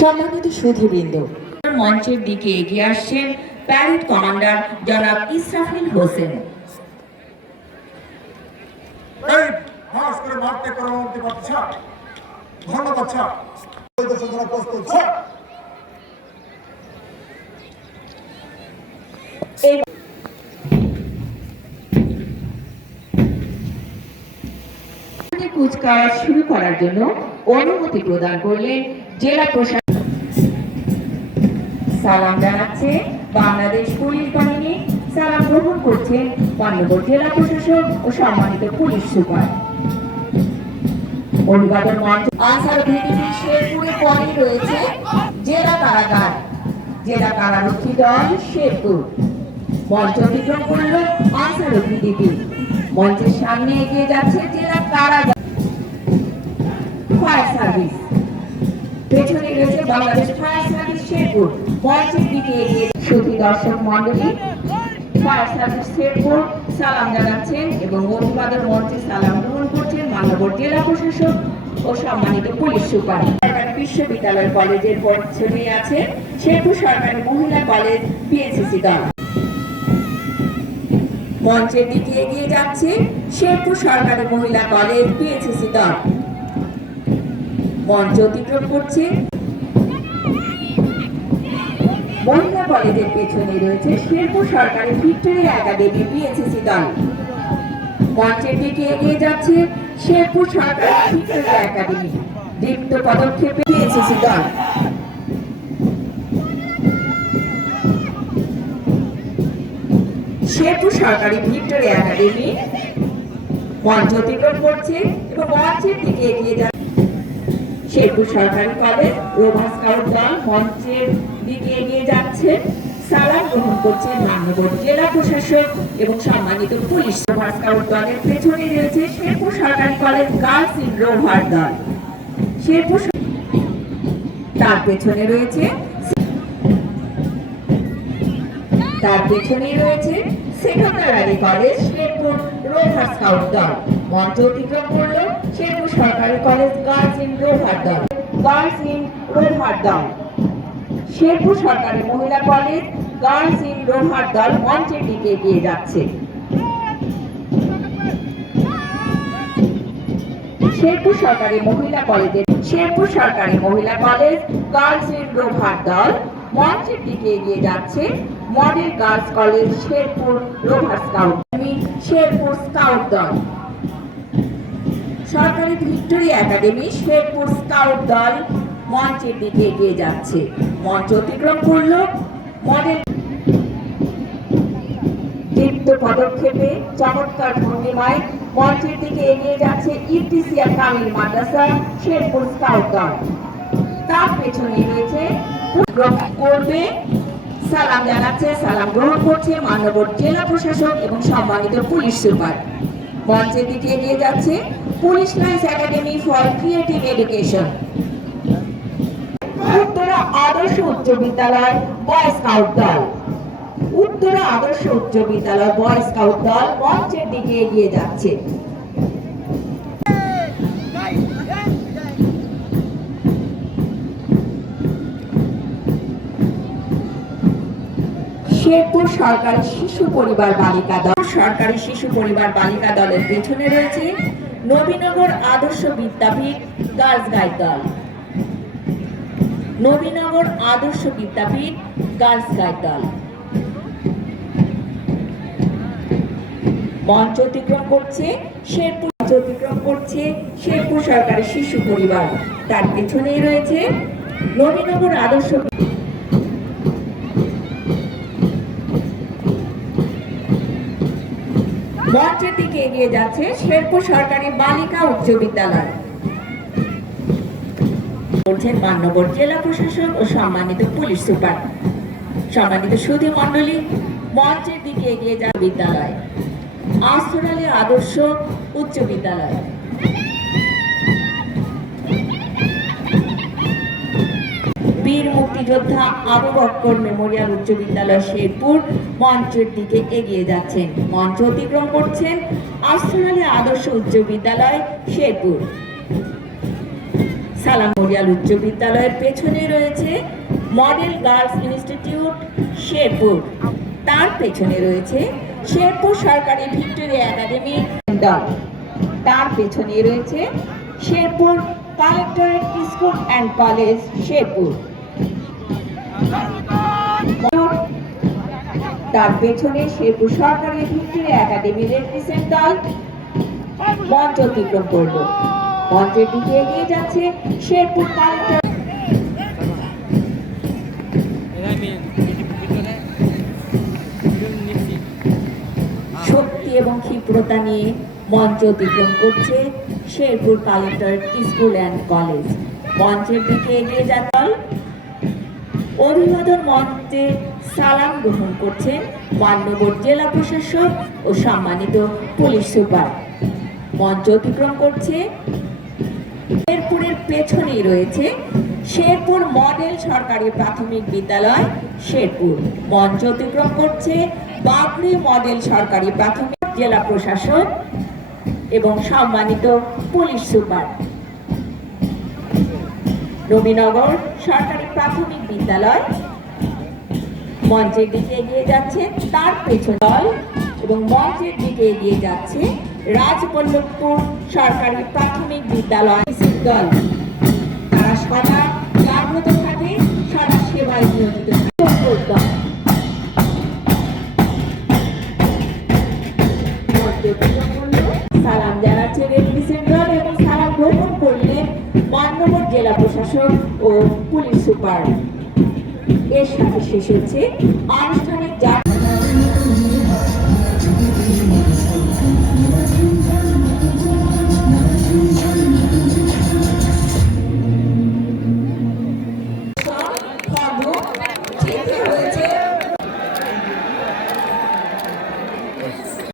সম্মানিত সুধীবৃন্দ, মঞ্চের দিকে এগিয়ে আসছেন প্যারেড কমান্ডার জনাব ইসরাফিল হোসেন। কুচকাওয়াজ শুরু করার জন্য অনুমতি প্রদান করলেন জেলা প্রশাসন। সালাম জানাচ্ছে বাংলাদেশ পুলিশ বাহিনী। সালাম গ্রহণ করছেন পান্নগর জেলা প্রশাসক ও সম্মানিত পুলিশ সুপার। অভিবাদন মঞ্চ আনসার ভিডিপি শেরপুরে পরেই রয়েছে জেলা কারাগার, জেলা কারারক্ষী দল শেরপুর। মঞ্চ অতিক্রম করল আনসার ভিডিপি। মঞ্চের সামনে এগিয়ে যাচ্ছে জেলা কারাগার ফায়ার সার্ভিস। পেছনে রয়েছে বাংলাদেশ ফায়ার সার্ভিস শেরপুর। মঞ্চের দিকে এগিয়ে সুধী দর্শক মন্ডলী, ফায়ার সার্ভিস শেরপুর সালাম জানাচ্ছেন এবং অভিবাদন মঞ্চে সালাম গ্রহণ করছেন মানবর জেলা প্রশাসক ও সম্মানিত পুলিশ সুপার। সরকারি বিশ্ববিদ্যালয় কলেজের পরিচ্ছন্ন আছে শেরপুর সরকারি মহিলা কলেজ পিএসসি দল। মঞ্চের দিকে এগিয়ে যাচ্ছে শেরপুর সরকারি মহিলা কলেজ পিএসসি দল। মঞ্চ অতিক্রম করছে মহিলা কলেজের পেছনে রয়েছে শেরপুর সরকারি ভিক্টোরি একাডেমি পিএসসি দল। মঞ্চের দিকে এগিয়ে যাচ্ছে শেরপুর সরকারি ভিক্টোরি একাডেমি। দীপ্ত পদক্ষেপে পিএসসি দল। শেরপুর সরকারি ভিক্টোরি একাডেমি মঞ্চ অতিক্রম করছে এবং মঞ্চের দিকে এগিয়ে যাচ্ছে শেরপুর সরকারি কলেজ রোভার স্কাউট দল। মঞ্চের দিকে এগিয়ে যাচ্ছে সালাম গ্রহণ করছেন মানবর জেলা প্রশাসক এবং সম্মানিত পুলিশ। রোভার স্কাউট দলের পেছনে রয়েছে শেরপুর সরকারি কলেজ গার্লস ইন রোভার দল। শেরপুর তার পেছনে রয়েছে secondary college Sherpur rover scout দল। মঞ্চ অতিক্রম করল শেরপুর সরকারি কলেজ গার্লস ইন রোভার দল। গার্লস ইন রোভার দল। শেরপুর সরকারি মহিলা কলেজ গার্লস ইন রোভার দল মঞ্চের দিকে এগিয়ে যাচ্ছে। শেরপুর সরকারি মহিলা কলেজের শেরপুর সরকারি মহিলা কলেজ গার্লস ইন রোভার দল মঞ্চের দিকে এগিয়ে যাচ্ছে model girls college Sherpur rover scout Sherpur scout দল। সরকারি ভিক্টোরি একাডেমি শেরপুর স্কাউট দল মঞ্চের দিকে এগিয়ে যাচ্ছে। মঞ্চ অতিক্রম করল মডেল। দীপ্ত পদক্ষেপে চমৎকার ভঙ্গিমায় মঞ্চের দিকে এগিয়ে যাচ্ছে ইফতিসিয়া কামিল মাদ্রাসা শেরপুর স্কাউট দল। তার পেছনে রয়েছে করবে সালাম জানাচ্ছে সালাম গ্রহণ করছে মানবর জেলা প্রশাসক এবং সম্মানিত পুলিশ সুপার। মঞ্চের দিকে এগিয়ে যাচ্ছে police lines academy for creative education. Uttara আদর্শ উচ্চ বিদ্যালয় বয় স্কাউট দল। উত্তরা আদর্শ উচ্চ বিদ্যালয় বয় স্কাউট দল মঞ্চের দিকে এগিয়ে যাচ্ছে। শেরপুর সরকারি শিশু পরিবার বালিকা দল। সরকারি শিশু পরিবার বালিকা দলের পেছনে রয়েছে নবীনগর আদর্শ বিদ্যাপীঠ গার্লস গাইড দল। নবীনগর আদর্শ বিদ্যাপীঠ গার্লস গাইড দল। মঞ্চ অতিক্রম করছে শেরপুর সরকারি শিশু পরিবার। তার পেছনেই রয়েছে নবীনগর আদর্শ। মঞ্চের দিকে এগিয়ে যাচ্ছে শেরপুর সরকারি বালিকা উচ্চ বিদ্যালয়। বলছেন মানবর জেলা প্রশাসক ও সম্মানিত পুলিশ সুপার। সম্মানিত সুধী মন্ডলী, মঞ্চের দিকে এগিয়ে যাচ্ছে বিদ্যালয় আস্তরালী আদর্শ উচ্চ বিদ্যালয়। বীর মুক্তিযোদ্ধা আবু বক্কর মেমোরিয়াল উচ্চ বিদ্যালয় শেরপুর মঞ্চের দিকে এগিয়ে যাচ্ছেন। মঞ্চ অতিক্রম করছেন আস্তরালী আদর্শ উচ্চ বিদ্যালয় শেরপুর। সালাম মেমোরিয়াল উচ্চ বিদ্যালয়ের পেছনে রয়েছে মডেল গার্লস ইনস্টিটিউট শেরপুর, তার পেছনে রয়েছে শেরপুর সরকারি ভিক্টোরিয়া একাডেমি দল, তার পেছনে রয়েছে Sherpur collectorate school and college Sherpur, তার পেছনে শেরপুর সরকারি ভিক্টোরিয়া একাডেমি রেড ক্রিসেন্ট দল মঞ্চ অতিক্রম করলো। মঞ্চের দিকে এগিয়ে যাচ্ছে শেরপুর কালেক্টর। শক্তি এবং ক্ষিপ্রতা নিয়ে মঞ্চ অতিক্রম করছে Sherpur collectorate school and college. মঞ্চের দিকে এগিয়ে যাচ্ছে, অভিবাদন মঞ্চে সালাম গ্রহণ করছেন মান্যবর জেলা প্রশাসক ও সম্মানিত পুলিশ সুপার। মঞ্চ অতিক্রম করছে, শেরপুরের পেছনেই রয়েছে শেরপুর মডেল সরকারি প্রাথমিক বিদ্যালয় শেরপুর। মঞ্চ অতিক্রম করছে বাবরি মডেল সরকারি প্রাথমিক জেলা প্রশাসক এবং সম্মানিত পুলিশ সুপার। নবীনগর সরকারি প্রাথমিক বিদ্যালয় মঞ্চের দিকে এগিয়ে যাচ্ছে, তার পেছন দল এবং মঞ্চের দিকে এগিয়ে যাচ্ছে রাজবল্লভপুর সরকারি প্রাথমিক বিদ্যালয় দল। তারা সদা জাগ্রত থাকে, সদা সেবায় নিয়োজিত থাকে। সালাম জানাচ্ছে রেড ক্রিসেন্ট দল এবং সালাম গ্রহণ করলেন মান্যবর জেলা প্রশাসক ও পুলিশ সুপার। এর সাথে শেষ হচ্ছে আনুষ্ঠানিক